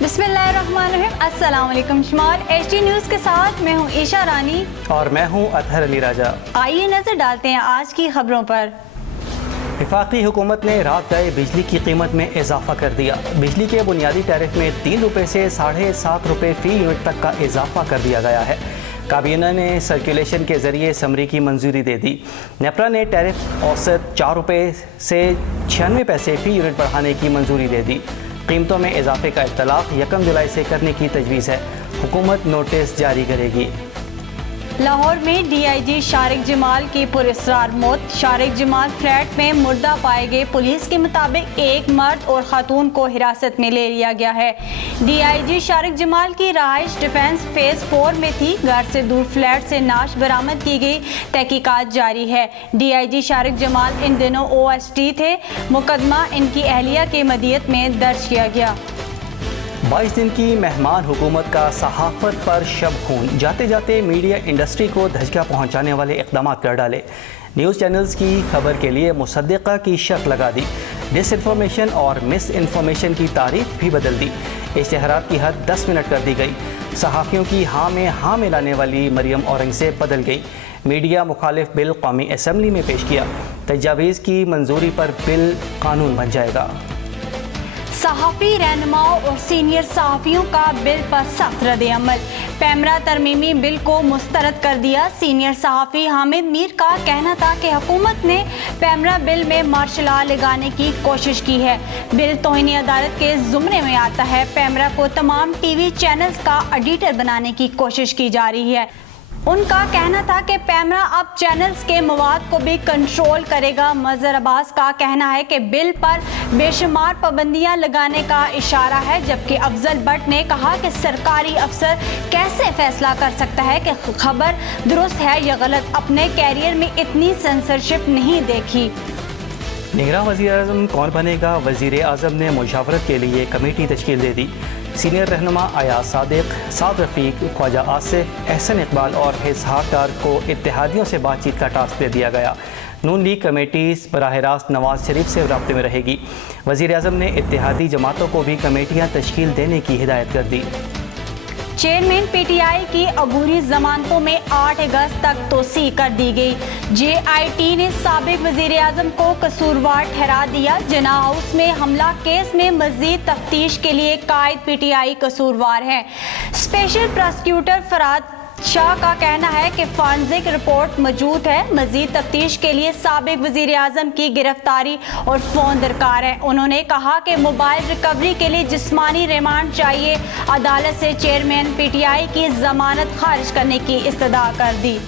बिस्मिल्लाहिर्रहमानिर्रहीम। अस्सलाम वालेकुम। शुमाल HD न्यूज़ के साथ मैं हूँ ईशा रानी और मैं हूँ अतहर अली राजा। आइए नजर डालते हैं आज की खबरों पर। वफाकी हुकूमत ने रात गए बिजली की कीमत में इजाफा कर दिया। बिजली के बुनियादी टैरिफ में 3 रुपये से 7.5 रुपये फ़ी यूनिट तक का इजाफा कर दिया गया है। काबीना ने सर्कुलेशन के जरिए समरी की मंजूरी दे दी। नेपरा ने टैरिफ औसत 4 रुपये से 96 पैसे फ़ी यूनिट बढ़ाने की मंजूरी दे दी। कीमतों में इजाफे का इत्तलाक़ 1 जुलाई से करने की तजवीज़ है। हुकूमत नोटिस जारी करेगी। लाहौर में DIG शारिक जमाल की पुरस्रार मौत। शारिक जमाल फ्लैट में मुर्दा पाए गए। पुलिस के मुताबिक एक मर्द और खातून को हिरासत में ले लिया गया है। DIG शारिक जमाल की रहाइश डिफेंस फेज 4 में थी। घर से दूर फ्लैट से नाश बरामद की गई। तहकीकात जारी है। DIG शारिक जमाल इन दिनों OST थे। मुकदमा इनकी अहलिया के मदियत में दर्ज किया गया। 22 दिन की मेहमान हुकूमत का सहाफ़त पर शब खून। जाते जाते मीडिया इंडस्ट्री को धचका पहुंचाने वाले इक़दाम कर डाले। न्यूज़ चैनल्स की खबर के लिए मुसद्दिक़ा की शक लगा दी। डिसइंफॉर्मेशन और मिस इन्फॉर्मेशन की तारीफ भी बदल दी। इश्तिहारात की हद 10 मिनट कर दी गई। सहाफ़ियों की हाँ में हाँ मिलाने वाली मरियम औरंगज़ेब बदल गई। मीडिया मुखालिफ बिल कौमी असम्बली में पेश किया। तजावीज़ की मंजूरी पर बिल कानून बन जाएगा। सहाफ़ी रहनुमाओं और सीनियर सहाफ़ियों का बिल पर सख्त रद्द-ए-अमल। पैमरा तरमीमी बिल को मुस्तरद कर दिया। सीनियर सहाफ़ी हामिद मीर का कहना था कि हुकूमत ने पैमरा बिल में मार्शल लॉ लगाने की कोशिश की है। बिल तौहीन अदालत के ज़ुमरे में आता है। पैमरा को तमाम TV चैनल्स का एडिटर बनाने की कोशिश की जा रही है। उनका कहना था कि पैमरा अब चैनल्स के मवाद को भी कंट्रोल करेगा। मजहर अब्बास का कहना है कि बिल पर बेशुमार पाबंदियां लगाने का इशारा है, जबकि अफजल भट्ट ने कहा कि सरकारी अफसर कैसे फैसला कर सकता है कि खबर दुरुस्त है या गलत। अपने कैरियर में इतनी सेंसरशिप नहीं देखी। निगरान वज़ीर-ए-आज़म कौन बनेगा? वज़ीर-ए-आज़म ने मुशावरत के लिए कमेटी तश्कील दे दी। सीनियर रहनुमा अयाज सादिक, साद रफ़ीक, ख्वाजा आसिफ, एहसन इकबाल और इजहार डार को इत्तेहादियों से बातचीत का टास्क दे दिया गया। नून लीग कमेटी बराह रास्त नवाज शरीफ से रब्ते में रहेगी। वज़ीर-ए-आज़म ने इत्तेहादी जमातों को भी कमेटियाँ तश्कील देने की हिदायत कर दी। चेयरमैन PTI की अबूरी जमानतों में 8 अगस्त तक तोसी कर दी गई। JIT ने साबिक वज़ीर-ए-आज़म को कसूरवार ठहरा दिया। जना हाउस में हमला केस में मज़ीद तफ्तीश के लिए कायद PTI कसूरवार है। स्पेशल प्रोसिक्यूटर फराद शाह का कहना है कि फॉरेंसिक रिपोर्ट मौजूद है। मजीद तफ्तीश के लिए साबिक वज़ीर-ए-आज़म की गिरफ्तारी और फ़ोन दरकार है। उन्होंने कहा कि मोबाइल रिकवरी के लिए जिस्मानी रिमांड चाहिए। अदालत से चेयरमैन PTI की जमानत खारिज करने की इस्तदा कर दी।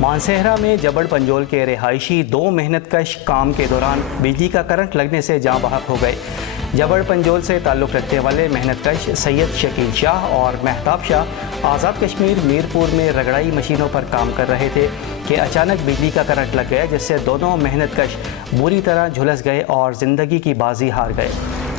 मानसेहरा में जबड़ पंजोल के रिहायशी 2 मेहनतकश काम के दौरान बिजली का करंट लगने से जाँ बहक हो गए। जबड़ पंजोल से ताल्लुक़ रखने वाले मेहनतकश सैयद शकील शाह और महताब शाह आज़ाद कश्मीर मीरपुर में रगड़ाई मशीनों पर काम कर रहे थे कि अचानक बिजली का करंट लग गया, जिससे दोनों मेहनतकश बुरी तरह झुलस गए और ज़िंदगी की बाजी हार गए।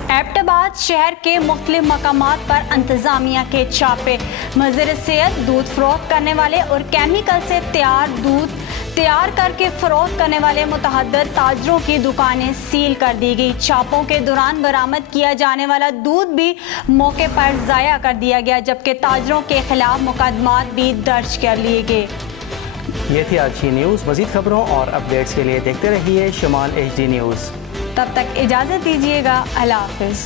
एबटाबाद शहर के मुख्तलिफ मकामात पर इंतजामिया के छापे। मज़र सेहत दूध फरोख्त करने वाले और केमिकल से तैयार दूध तैयार करके फरोख्त करने वाले मुतअद्दिद ताजरों की दुकानें सील कर दी गई। छापों के दौरान बरामद किया जाने वाला दूध भी मौके पर ज़ाया कर दिया गया, जबकि ताजरों के खिलाफ मुकदमात भी दर्ज कर लिए गए। ये थी आज की न्यूज़। मज़ीद खबरों और अपडेट्स के लिए देखते रहिए शुमाल HD न्यूज़। तब तक इजाज़त दीजिएगा। अल्लाह हाफ़िज़।